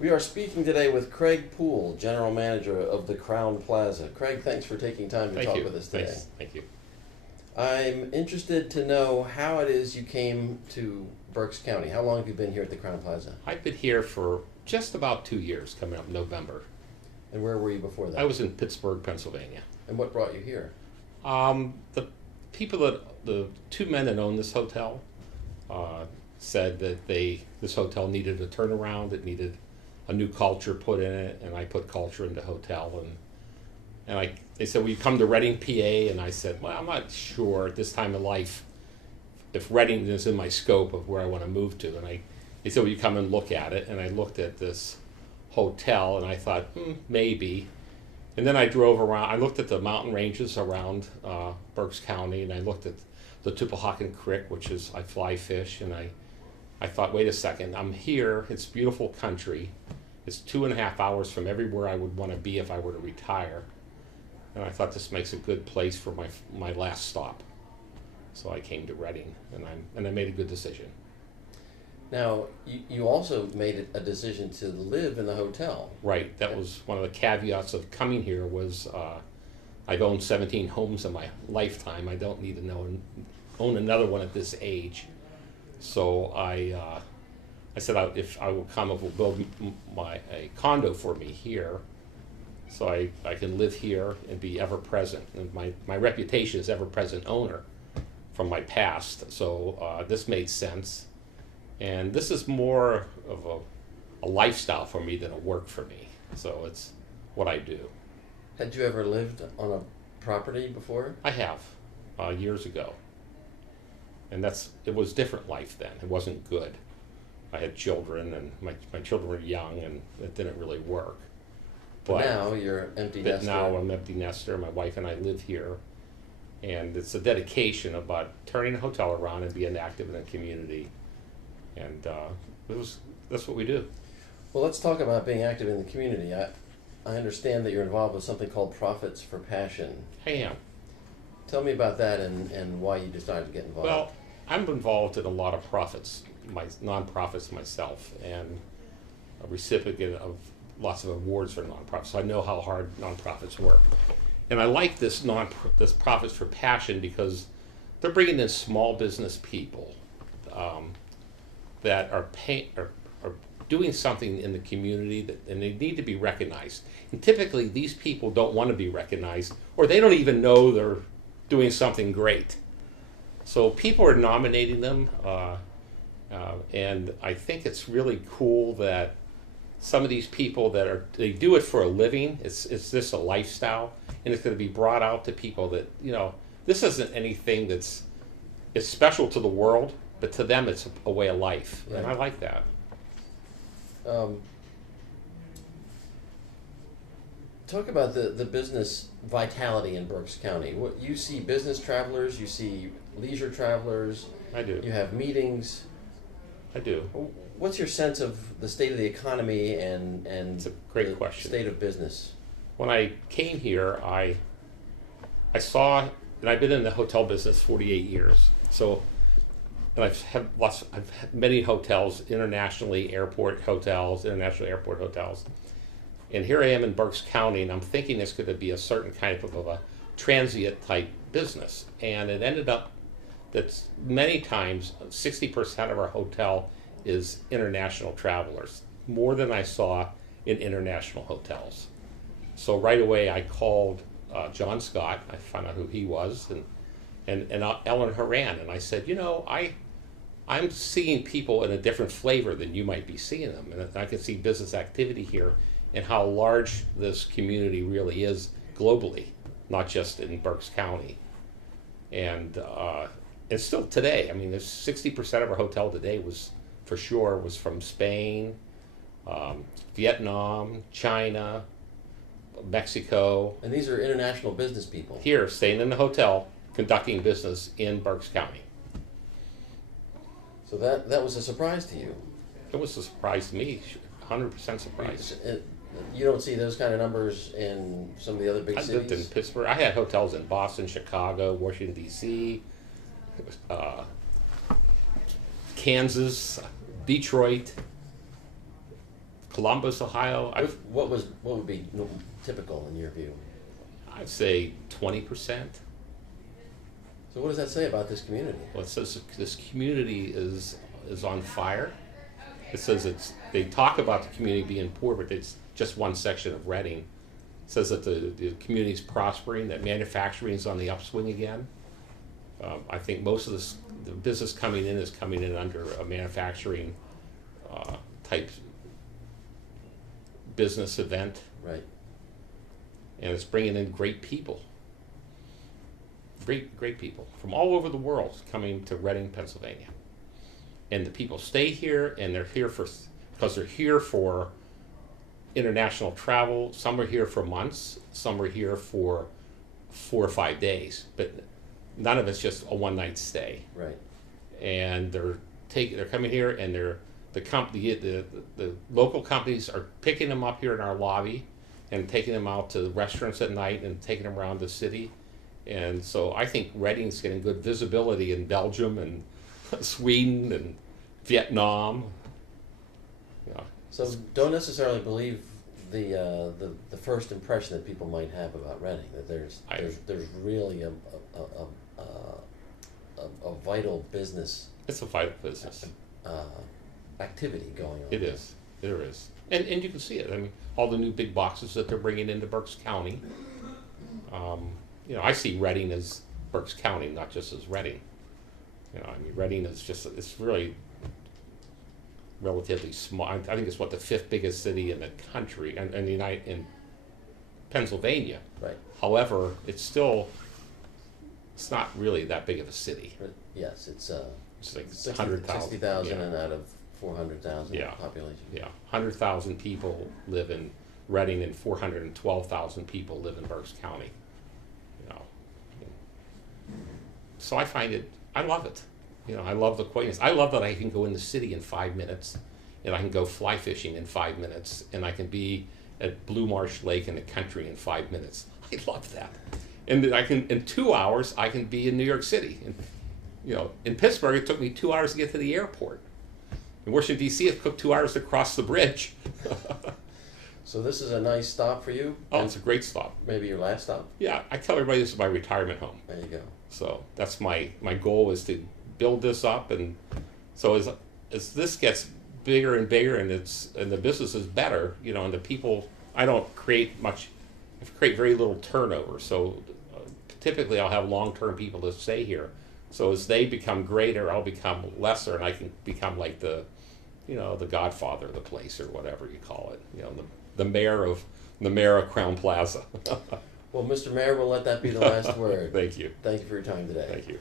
We are speaking today with Craig Poole, General Manager of the Crowne Plaza. Craig, thanks for taking time to Thank talk you. with us today. Thanks. Thank you. I'm interested to know how it is you came to Berks County. How long have you been here at the Crowne Plaza? I've been here for just about 2 years, coming up November. And where were you before that? I was in Pittsburgh, Pennsylvania. And what brought you here? The people the two men that own this hotel said that this hotel needed a turnaround. It needed a new culture put in it, and I put culture into hotel. And they said, "Will you come to Reading, PA?" And I said, "Well, I'm not sure at this time of life if Reading is in my scope of where I want to move to." And they said, "Will you come and look at it?" And I looked at this hotel, and I thought, maybe. And then I drove around. I looked at the mountain ranges around Berks County, and I looked at the Tupahocken Creek, which is I fly fish, and I thought, wait a second, I'm here. It's beautiful country. It's 2.5 hours from everywhere I would want to be if I were to retire. And I thought this makes a good place for my last stop. So I came to Reading, and I made a good decision. Now, you also made a decision to live in the hotel. Right. That was one of the caveats of coming here was I've owned 17 homes in my lifetime. I don't need to own another one at this age. So I said if I will come, it will build a condo for me here, so I can live here and be ever present. And my reputation is ever present owner from my past. So this made sense, and this is more of a lifestyle for me than a work for me. So it's what I do. Had you ever lived on a property before? I have years ago. And it was different life then. It wasn't good. I had children, and my children were young, and it didn't really work. But now you're empty nester. Now I'm empty nester. My wife and I live here, and it's a dedication about turning a hotel around and being active in the community. And that's what we do. Well, let's talk about being active in the community. I understand that you're involved with something called Profits for Passion. I am. Tell me about that and why you decided to get involved. Well, I'm involved in a lot of nonprofits myself, and a recipient of lots of awards for nonprofits. So I know how hard nonprofits work, and I like this Profits for Passion because they're bringing in small business people that are doing something in the community and they need to be recognized. And typically, these people don't want to be recognized, or they don't even know they're doing something great. So people are nominating them, and I think it's really cool that some of these people they do it for a living. It's just a lifestyle, and it's going to be brought out to people that, this isn't anything it's special to the world, but to them it's a way of life, right. And I like that. Talk about the business vitality in Berks County. What you see business travelers, you see leisure travelers. I do. You have meetings. I do. What's your sense of the state of the economy and it's a great question. State of business? When I came here, I saw, and I've been in the hotel business 48 years. So, and I've had many hotels internationally, international airport hotels. And here I am in Berks County, and I'm thinking it's going to be a certain kind of a transient type business. And it ended up that many times 60% of our hotel is international travelers, more than I saw in international hotels. So right away I called John Scott. I found out who he was, and Ellen Horan, and I said, I'm seeing people in a different flavor than you might be seeing them, and I can see business activity here and how large this community really is globally, not just in Berks County. And it's still today. I mean, there's 60% of our hotel today was from Spain, Vietnam, China, Mexico. And these are international business people. Here, staying in the hotel, conducting business in Berks County. So that was a surprise to you. It was a surprise to me, 100% surprise. You don't see those kind of numbers in some of the other big cities? I lived in Pittsburgh. I had hotels in Boston, Chicago, Washington, D.C., Kansas, Detroit, Columbus, Ohio. What would be typical in your view? I'd say 20%. So what does that say about this community? Well, it says this community is on fire. It says they talk about the community being poor, but it's just one section of Reading. It says that the community is prospering, that manufacturing is on the upswing again. I think most of the business coming in is coming in under a manufacturing type business event. Right. And it's bringing in great people. Great people from all over the world coming to Reading, Pennsylvania. And the people stay here, and they're here because they're here for international travel. Some are here for months. Some are here for 4 or 5 days. But none of it's just a one-night stay. Right. And they're coming here, and the local companies are picking them up here in our lobby, and taking them out to the restaurants at night, and taking them around the city. And so I think Reading's getting good visibility in Belgium and Sweden and Vietnam. Yeah. So don't necessarily believe the first impression that people might have about Reading, that there's really a vital business. It's a vital business activity going on. It is. There is. And you can see it. I mean, all the new big boxes that they're bringing into Berks County. I see Reading as Berks County, not just as Reading. Reading is it's really relatively small. I think it's the 5th biggest city in the country, in Pennsylvania. Right. However, it's not really that big of a city. But yes, it's like 100,000. 60,000 and out of 400,000 yeah. population. Yeah, 100,000 people live in Reading, and 412,000 people live in Berks County. So I love it. I love the quaintness. I love that I can go in the city in 5 minutes, and I can go fly fishing in 5 minutes, and I can be at Blue Marsh Lake in the country in 5 minutes. I love that. And then in 2 hours, I can be in New York City. And, in Pittsburgh, it took me 2 hours to get to the airport. In Washington, D.C., it took 2 hours to cross the bridge. So this is a nice stop for you? Oh, it's a great stop. Maybe your last stop? Yeah, I tell everybody this is my retirement home. There you go. So that's my goal, is to build this up, and so as this gets bigger and bigger, and the business is better, and the people, I don't create much, I create very little turnover. So typically I'll have long-term people that stay here. So as they become greater, I'll become lesser, and I can become like the godfather of the place, or whatever you call it. The mayor of Crowne Plaza. Well, Mr. Mayor, we'll let that be the last word. Thank you. Thank you for your time today. Thank you.